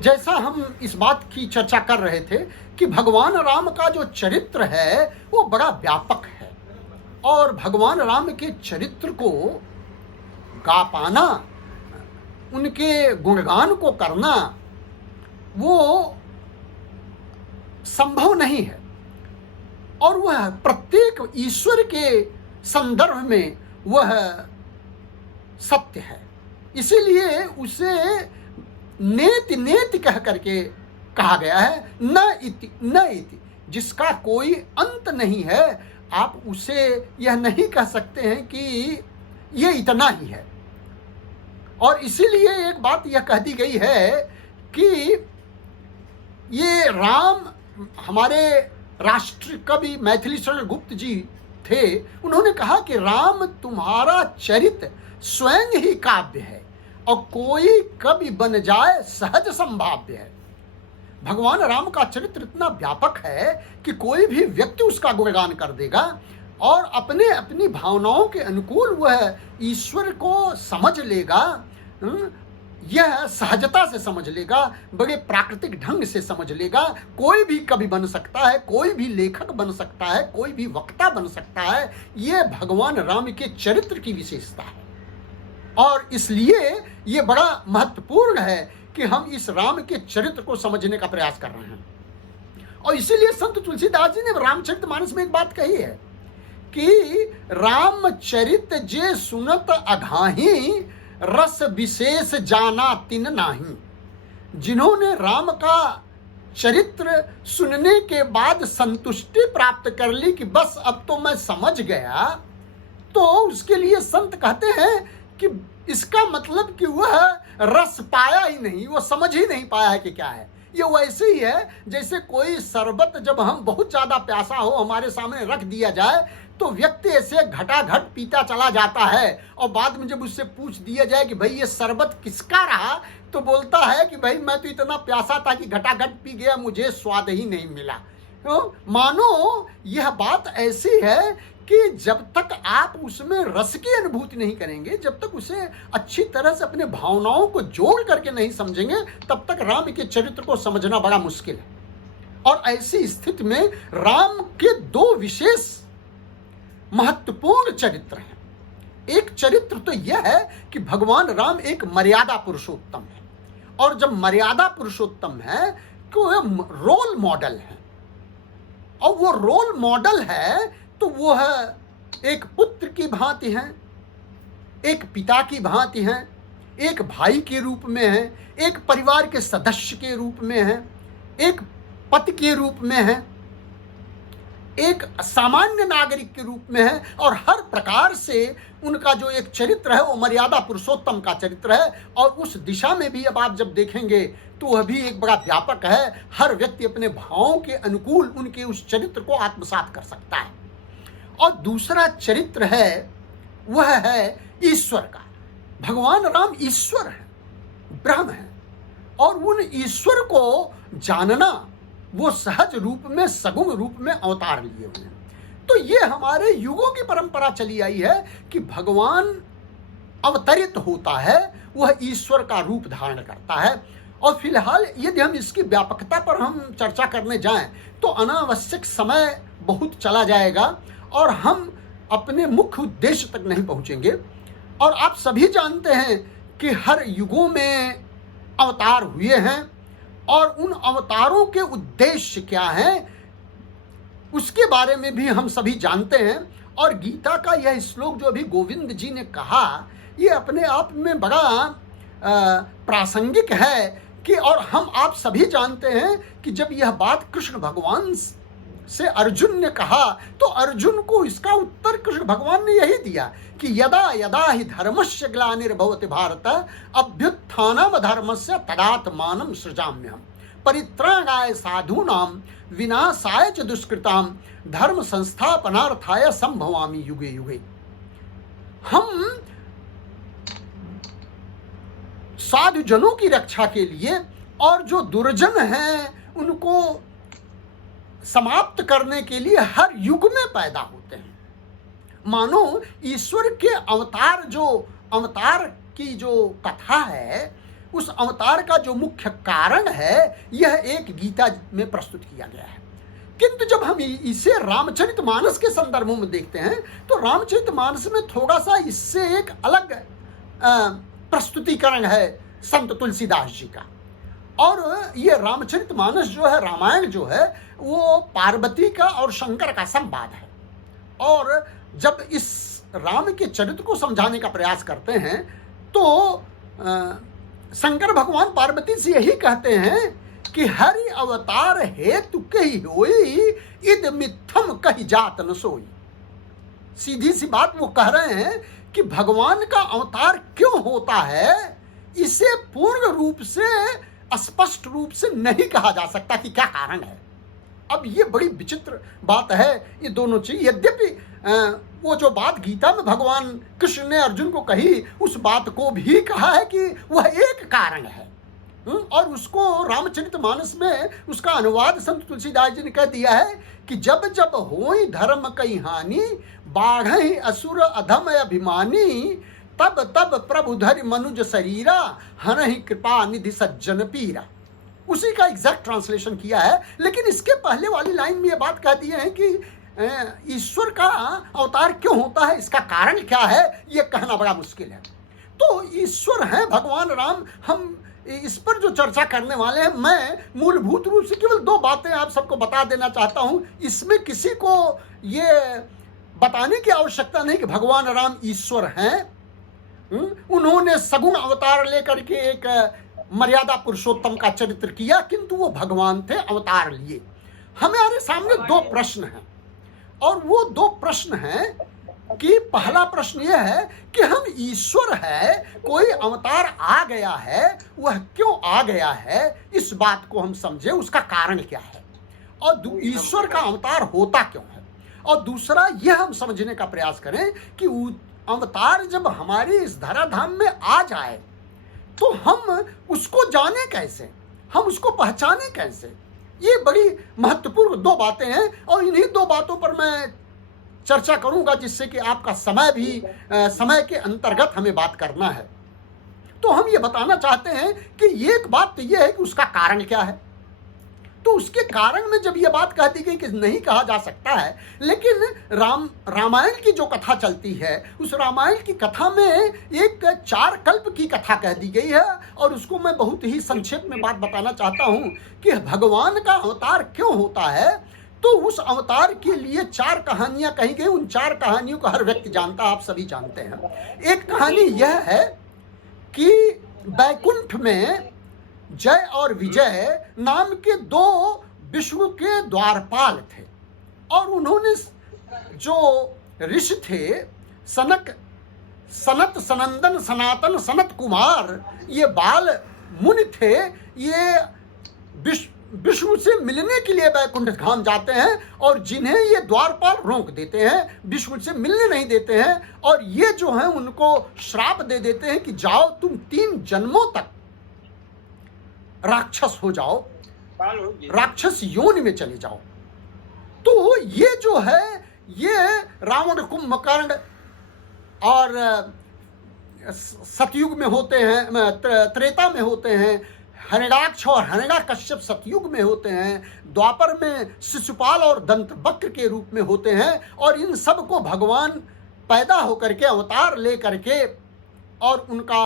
जैसा हम इस बात की चर्चा कर रहे थे कि भगवान राम का जो चरित्र है वो बड़ा व्यापक है और भगवान राम के चरित्र को गा पाना, उनके गुणगान को करना वो संभव नहीं है और वह प्रत्येक ईश्वर के संदर्भ में वह सत्य है। इसीलिए उसे नेति नेति कह करके कहा गया है, न इति न इति, जिसका कोई अंत नहीं है। आप उसे यह नहीं कह सकते हैं कि ये इतना ही है। और इसीलिए एक बात यह कह दी गई है कि ये राम, हमारे राष्ट्र कवि मैथिली शरण गुप्त जी थे, उन्होंने कहा कि राम तुम्हारा चरित्र स्वयं ही काव्य है और कोई कवि बन जाए सहज संभाव्य है। भगवान राम का चरित्र इतना व्यापक है कि कोई भी व्यक्ति उसका गुणगान कर देगा और अपने अपनी भावनाओं के अनुकूल वह ईश्वर को समझ लेगा। यह सहजता से समझ लेगा, बड़े प्राकृतिक ढंग से समझ लेगा। कोई भी कवि बन सकता है, कोई भी लेखक बन सकता है, कोई भी वक्ता बन सकता है। यह भगवान राम के चरित्र की विशेषता है और इसलिए ये बड़ा महत्वपूर्ण है कि हम इस राम के चरित्र को समझने का प्रयास कर रहे हैं। और इसीलिए संत तुलसीदास जी ने रामचरितमानस में एक बात कही है कि रामचरित जे सुनत अघाही, रस विशेष जाना तिन नाही। जिन्होंने राम का चरित्र सुनने के बाद संतुष्टि प्राप्त कर ली कि बस अब तो मैं समझ गया, तो उसके लिए संत कहते हैं कि इसका मतलब कि वह रस पाया ही नहीं, वो समझ ही नहीं पाया है कि क्या है। ये वैसे ही है जैसे कोई शरबत जब हम बहुत ज्यादा प्यासा हो हमारे सामने रख दिया जाए तो व्यक्ति ऐसे घटाघट पीता चला जाता है और बाद में जब उससे पूछ दिया जाए कि भाई ये शरबत किसका रहा, तो बोलता है कि भाई मैं तो इतना प्यासा था कि घटाघट पी गया, मुझे स्वाद ही नहीं मिला। तो मानो यह बात ऐसी है कि जब तक आप उसमें रस की अनुभूति नहीं करेंगे, जब तक उसे अच्छी तरह से अपने भावनाओं को जोड़ करके नहीं समझेंगे, तब तक राम के चरित्र को समझना बड़ा मुश्किल है। और ऐसी स्थिति में राम के दो विशेष महत्वपूर्ण चरित्र हैं। एक चरित्र तो यह है कि भगवान राम एक मर्यादा पुरुषोत्तम है और जब मर्यादा पुरुषोत्तम है तो वह रोल मॉडल है और वो रोल मॉडल है तो वो है एक पुत्र की भांति है, एक पिता की भांति है, एक भाई के रूप में है, एक परिवार के सदस्य के रूप में है, एक पति के रूप में है, एक सामान्य नागरिक के रूप में है और हर प्रकार से उनका जो एक चरित्र है वो मर्यादा पुरुषोत्तम का चरित्र है। और उस दिशा में भी अब आप जब देखेंगे तो वह भी एक बड़ा व्यापक है। हर व्यक्ति अपने भावों के अनुकूल उनके उस चरित्र को आत्मसात कर सकता है। और दूसरा चरित्र है वह है ईश्वर का। भगवान राम ईश्वर है, ब्रह्म है और उन ईश्वर को जानना वो सहज रूप में, सगुण रूप में अवतार लिए हुए हैं। तो ये हमारे युगों की परंपरा चली आई है कि भगवान अवतरित होता है, वह ईश्वर का रूप धारण करता है। और फिलहाल यदि हम इसकी व्यापकता पर हम चर्चा करने जाएं तो अनावश्यक समय बहुत चला जाएगा और हम अपने मुख्य उद्देश्य तक नहीं पहुंचेंगे। और आप सभी जानते हैं कि हर युगों में अवतार हुए हैं और उन अवतारों के उद्देश्य क्या हैं उसके बारे में भी हम सभी जानते हैं। और गीता का यह श्लोक जो अभी गोविंद जी ने कहा, ये अपने आप में बड़ा प्रासंगिक है कि, और हम आप सभी जानते हैं कि जब यह बात कृष्ण भगवान से अर्जुन ने कहा तो अर्जुन को इसका उत्तर कृष्ण भगवान ने यही दिया कि यदा यदा हि धर्मस्य ग्लानिर्भवति भारत अभ्युत्थानम धर्मस्य तदात्मानं सृजाम्यहम् परित्राणाय साधूनां विनाशाय च दुष्कृतां धर्म संस्थापनार्थाय संभवामि युगे युगे। हम साधु जनों की रक्षा के लिए और जो दुर्जन हैं उनको समाप्त करने के लिए हर युग में पैदा होते हैं। मानो ईश्वर के अवतार की जो कथा है उस अवतार का जो मुख्य कारण है यह एक गीता में प्रस्तुत किया गया है। किंतु जब हम इसे रामचरितमानस के संदर्भ में देखते हैं तो रामचरितमानस में थोड़ा सा इससे एक अलग प्रस्तुतिकरण है संत तुलसीदास जी का। और ये रामचरितमानस जो है, रामायण जो है, वो पार्वती का और शंकर का संवाद है। और जब इस राम के चरित्र को समझाने का प्रयास करते हैं तो शंकर भगवान पार्वती से यही कहते हैं कि हरि अवतार हेतु कही होई, इद मिथम कही जात न सोई। सीधी सी बात वो कह रहे हैं कि भगवान का अवतार क्यों होता है इसे पूर्ण रूप से, स्पष्ट रूप से नहीं कहा जा सकता कि क्या कारण है। अब ये बड़ी विचित्र बात है ये दोनों चीज। यद्यपि वो जो बात गीता में भगवान कृष्ण ने अर्जुन को कही उस बात को भी कहा है कि वह एक कारण है, और उसको रामचरितमानस में उसका अनुवाद संत तुलसीदास जी ने कह दिया है कि जब जब होई धर्म कई हानि, बाढ़हि असुर अधम अभिमानी, तब तब प्रभु धरि मनुज शरीरा, हनहि कृपा निधि सज्जन पीरा। उसी का एग्जैक्ट ट्रांसलेशन किया है। लेकिन इसके पहले वाली लाइन में ये बात कह दी है कि ईश्वर का अवतार क्यों होता है, इसका कारण क्या है, ये कहना बड़ा मुश्किल है। तो ईश्वर है भगवान राम, हम इस पर जो चर्चा करने वाले हैं। मैं मूलभूत रूप से केवल दो बातें आप सबको बता देना चाहता हूं। इसमें किसी को ये बताने की आवश्यकता नहीं कि भगवान राम ईश्वर हैं। उन्होंने सगुण अवतार लेकर के एक मर्यादा पुरुषोत्तम का चरित्र किया, किंतु वो भगवान थे, अवतार लिए। हमारे सामने दो प्रश्न हैं, और वो दो प्रश्न हैं कि पहला प्रश्न यह है कि हम ईश्वर है, कोई अवतार आ गया है, वह क्यों आ गया है, इस बात को हम समझे, उसका कारण क्या है, और ईश्वर का अवतार होता क्यों है। और दूसरा यह हम समझने का प्रयास करें कि अवतार जब हमारी इस धराधाम में आ जाए तो हम उसको जाने कैसे, हम उसको पहचाने कैसे। ये बड़ी महत्वपूर्ण दो बातें हैं, और इन्हीं दो बातों पर मैं चर्चा करूंगा, जिससे कि आपका समय भी समय के अंतर्गत हमें बात करना है। तो हम ये बताना चाहते हैं कि एक बात तो ये है कि उसका कारण क्या है। तो उसके कारण में जब ये बात कह दी गई कि नहीं कहा जा सकता है, लेकिन रामायण की जो कथा चलती है, उस रामायण की कथा में एक 4 कल्प की कथा कह दी गई है, और उसको मैं बहुत ही संक्षेप में बात बताना चाहता हूं कि भगवान का अवतार क्यों होता है। तो उस अवतार के लिए 4 कहानियां कही गई। उन 4 कहानियों को हर व्यक्ति जानता, आप सभी जानते हैं। एक कहानी यह है कि बैकुंठ में जय और विजय नाम के 2 विष्णु के द्वारपाल थे, और उन्होंने जो ऋषि थे, सनत सनंदन सनातन सनत कुमार, ये बाल मुनि थे। ये विष्णु से मिलने के लिए बैकुंठ धाम जाते हैं, और जिन्हें ये द्वारपाल रोक देते हैं, विष्णु से मिलने नहीं देते हैं, और ये जो है उनको श्राप दे देते हैं कि जाओ तुम 3 जन्मों तक राक्षस हो जाओ, राक्षस योनि में चले जाओ। तो ये जो है, ये रावण कुंभकर्ण और सतयुग में होते हैं, त्रेता में होते हैं, हरिणाक्ष और हिरण्याकश्यप सतयुग में होते हैं, द्वापर में शिशुपाल और दंतवक्र के रूप में होते हैं, और इन सब को भगवान पैदा होकर के, अवतार ले करके, और उनका